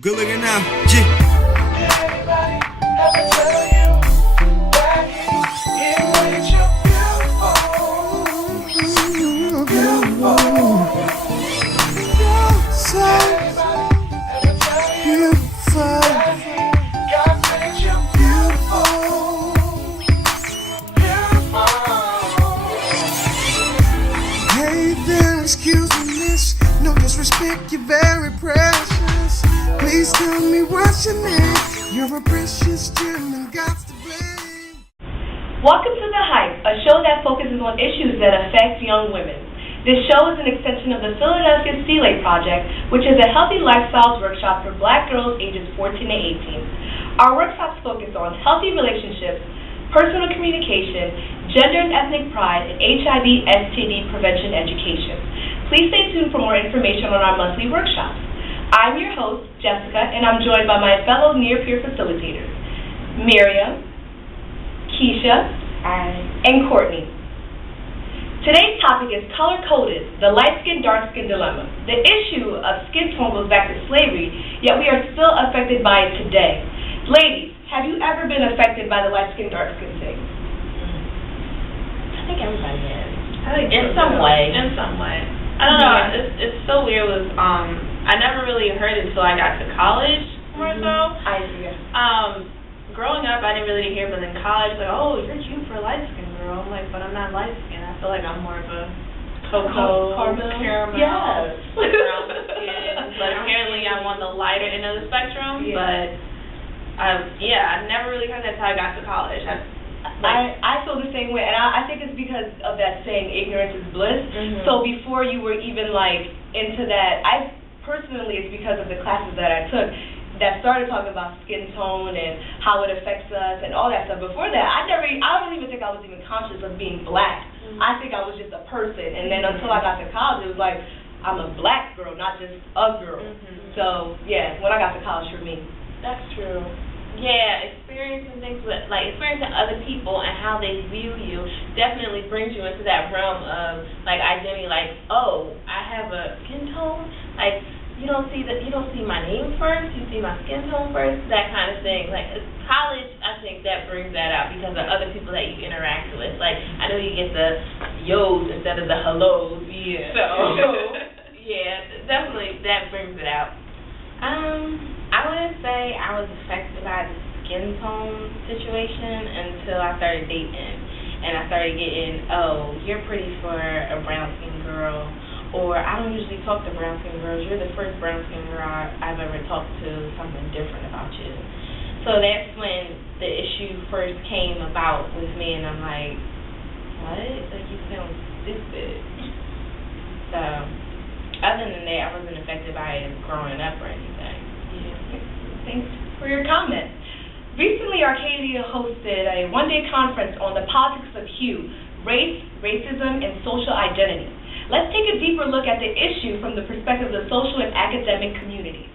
Good looking now, G. Everybody have to tell you that it makes you beautiful. Beautiful. Everybody have to tell you that God made you beautiful. Beautiful. Hey there, excuse me, miss. No disrespect, you're very precious. Please tell me what's your name. You're a precious gem and God's to blame. Welcome to The Hype, a show that focuses on issues that affect young women. This show is an extension of the Philadelphia SIHLE project, which is a healthy lifestyles workshop for Black girls ages 14 to 18. Our workshops focus on healthy relationships, personal communication, gender and ethnic pride, and HIV/STD prevention education. Please stay tuned for more information on our monthly workshops. I'm your host, Jessica, and I'm joined by my fellow near-peer facilitators, Miriam, Keisha, and Courtney. Today's topic is color-coded, the light-skin, dark-skin dilemma. The issue of skin tone goes back to slavery, yet we are still affected by it today. Ladies, have you ever been affected by the light-skin, dark-skin thing? I think everybody has. In some way. I don't know. Yeah. It's so weird with I never really heard it until I got to college more so. I see. Growing up, I didn't really hear, but in college, like, oh, you're cute for a light skin girl. I'm like, but I'm not light skin. I feel like I'm more of a cocoa, caramel, yes. brown skin. But apparently, I'm on the lighter end of the spectrum. Yeah. But I never really heard that until I got to college. I feel the same way, and I think it's because of that saying, ignorance is bliss. Mm-hmm. So before you were even like into that, personally, it's because of the classes that I took that started talking about skin tone and how it affects us and all that stuff. Before that, I don't even think I was even conscious of being black. Mm-hmm. I think I was just a person, and then until I got to college, it was like, I'm a black girl, not just a girl. Mm-hmm. So yeah, when I got to college, for me. That's true. Yeah, experiencing things with, like, experiencing other people and how they view you definitely brings you into that realm of, like, identity, like, oh, I have a skin tone, like, you don't see my name first, you see my skin tone first, that kind of thing. Like, college, I think that brings that out because of other people that you interact with. Like, I know you get the yos instead of the hellos. Yeah. So, yeah, definitely that brings it out. I wouldn't say I was affected by the skin tone situation until I started dating. And I started getting, oh, you're pretty for a brown skin girl. Or I don't usually talk to brown skin girls. You're the first brown skin girl I've ever talked to something different about you. So that's when the issue first came about with me, and I'm like, what? Like, you sound stupid. So, other than that, I wasn't affected by it growing up or anything. Yeah. Thanks for your comment. Recently, Arcadia hosted a one-day conference on the politics of hue, race, racism, and social identity. Let's take a deeper look at the issue from the perspective of the social and academic communities.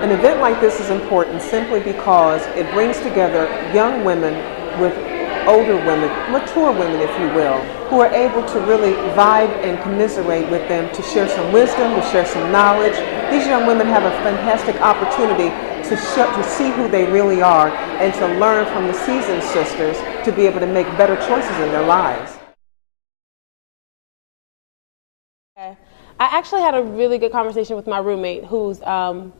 An event like this is important simply because it brings together young women with older women, mature women if you will, who are able to really vibe and commiserate with them, to share some wisdom, to share some knowledge. These young women have a fantastic opportunity to see who they really are and to learn from the seasoned sisters to be able to make better choices in their lives. I actually had a really good conversation with my roommate who's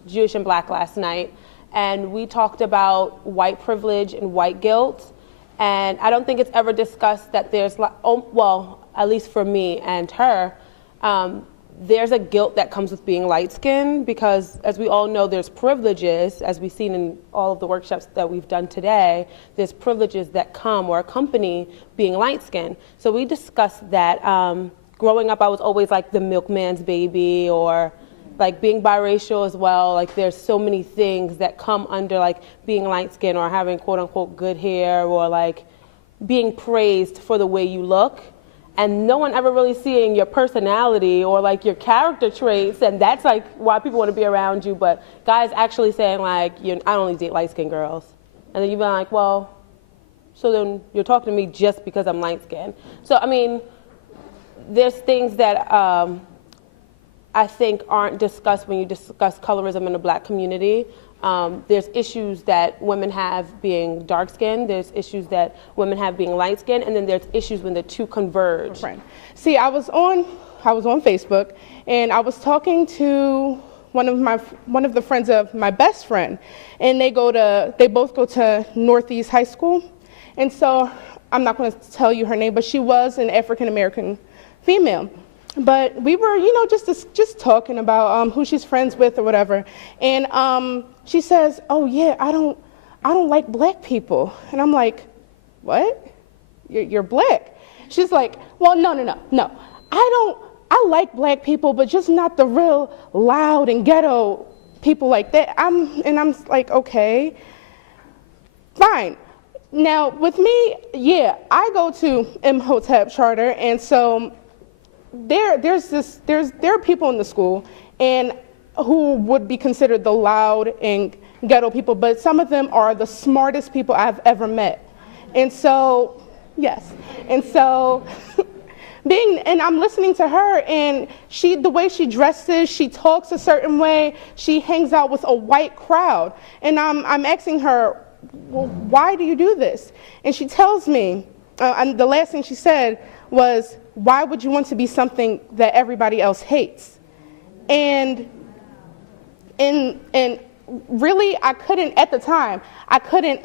Jewish and Black last night, and we talked about white privilege and white guilt, and I don't think it's ever discussed that there's, well, at least for me and her, there's a guilt that comes with being light-skinned because, as we all know, there's privileges, as we've seen in all of the workshops that we've done today, there's privileges that come or accompany being light-skinned. So we discussed that growing up, I was always like the milkman's baby, or like being biracial as well. Like there's so many things that come under like being light skinned or having quote unquote good hair, or like being praised for the way you look. And no one ever really seeing your personality or like your character traits, and that's like why people want to be around you. But guys actually saying like, I only date light-skinned girls. And then you've been like, well, so then you're talking to me just because I'm light-skinned. So, I mean, there's things that I think aren't discussed when you discuss colorism in the Black community. There's issues that women have being dark-skinned, there's issues that women have being light-skinned, and then there's issues when the two converge. See, I was on Facebook, and I was talking to one of the friends of my best friend, and they both go to Northeast High School. And so I'm not going to tell you her name, but she was an African-American female. But we were, just talking about who she's friends with or whatever. And she says, "Oh yeah, I don't like black people." And I'm like, "What? You're black?" She's like, "Well, no. I like black people, but just not the real loud and ghetto people like that." I'm like, okay, fine. Now with me, yeah, I go to Imhotep charter, and so there are people in the school and who would be considered the loud and ghetto people, but some of them are the smartest people I've ever met. And so, yes, and so and I'm listening to her, and the way she dresses, she talks a certain way, she hangs out with a white crowd, and I'm asking her, well, why do you do this? And she tells me, and the last thing she said was, why would you want to be something that everybody else hates? And really, I couldn't, at the time, I couldn't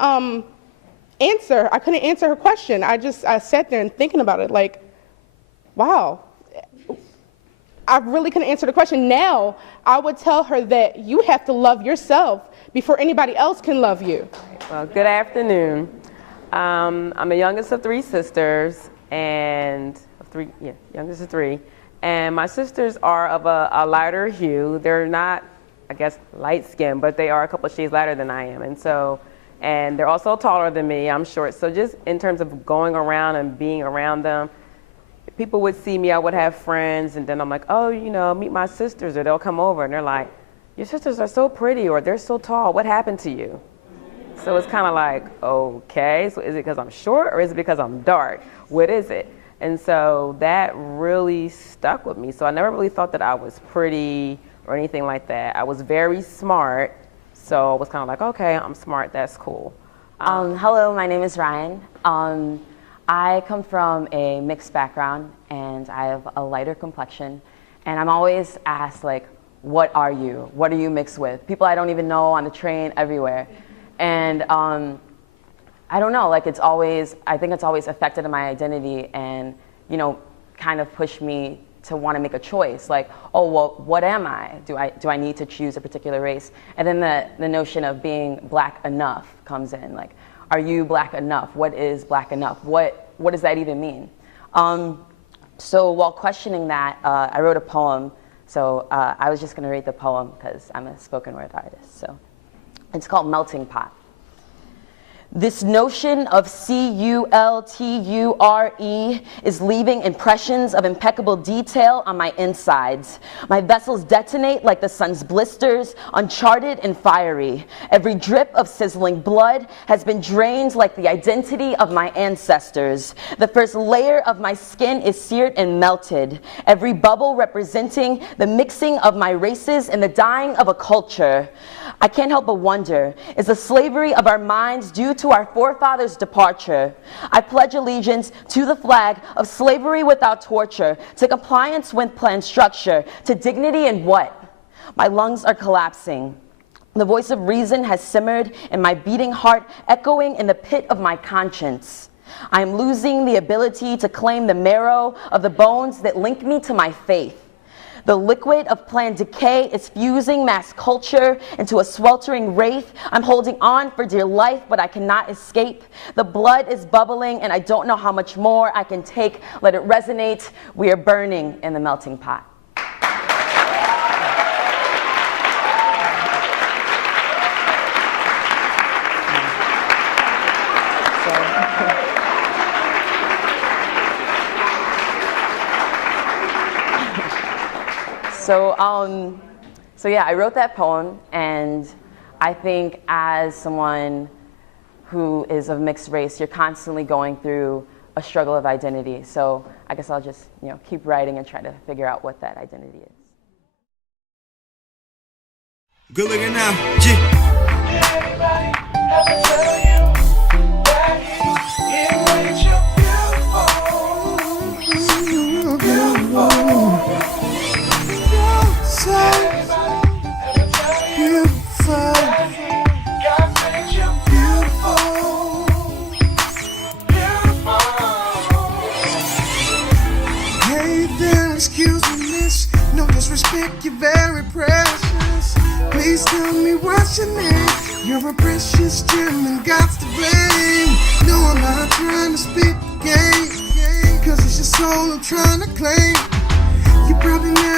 answer her question. I sat there and thinking about it, like, wow, I really couldn't answer the question. Now, I would tell her that you have to love yourself before anybody else can love you. Well, good afternoon. I'm the youngest of three sisters, youngest of three. And my sisters are of a lighter hue. They're not, I guess, light skinned, but they are a couple of shades lighter than I am. And they're also taller than me. I'm short. So just in terms of going around and being around them, people would see me, I would have friends, and then I'm like, oh, meet my sisters, or they'll come over, and they're like, your sisters are so pretty, or they're so tall, what happened to you? So it's kind of like, okay, so is it because I'm short, or is it because I'm dark? What is it? And so that really stuck with me. So I never really thought that I was pretty or anything like that. I was very smart, so I was kind of like, okay, I'm smart, that's cool. Hello, my name is Ryan. I come from a mixed background, and I have a lighter complexion, and I'm always asked, like, what are you? What are you mixed with? People I don't even know on the train, everywhere. And I don't know, like, I think it's always affected my identity, and, kind of pushed me to want to make a choice, like, oh, well, what am I? Do I need to choose a particular race? And then the notion of being black enough comes in, like, are you black enough? What is black enough? What does that even mean? So while questioning that, I wrote a poem. So I was just going to read the poem because I'm a spoken word artist. So it's called Melting Pot. This notion of C-U-L-T-U-R-E is leaving impressions of impeccable detail on my insides. My vessels detonate like the sun's blisters, uncharted and fiery. Every drip of sizzling blood has been drained like the identity of my ancestors. The first layer of my skin is seared and melted. Every bubble representing the mixing of my races and the dying of a culture. I can't help but wonder, is the slavery of our minds due to our forefathers' departure? I pledge allegiance to the flag of slavery without torture, to compliance with planned structure, to dignity and what? My lungs are collapsing. The voice of reason has simmered in my beating heart, echoing in the pit of my conscience. I am losing the ability to claim the marrow of the bones that link me to my faith. The liquid of planned decay is fusing mass culture into a sweltering wraith. I'm holding on for dear life, but I cannot escape. The blood is bubbling, and I don't know how much more I can take. Let it resonate. We are burning in the melting pot. So yeah, I wrote that poem, and I think as someone who is of mixed race, you're constantly going through a struggle of identity. So I guess I'll just, keep writing and try to figure out what that identity is. Good looking now, G. Everybody, have to tell you that it made you beautiful. Beautiful. So beautiful. God made you beautiful. Beautiful. Hey there, excuse me, miss. No disrespect, you're very precious. Please tell me what's your name. You're a precious gem and God's to blame. No, I'm not trying to speak the game, cause it's your soul I'm trying to claim. You probably never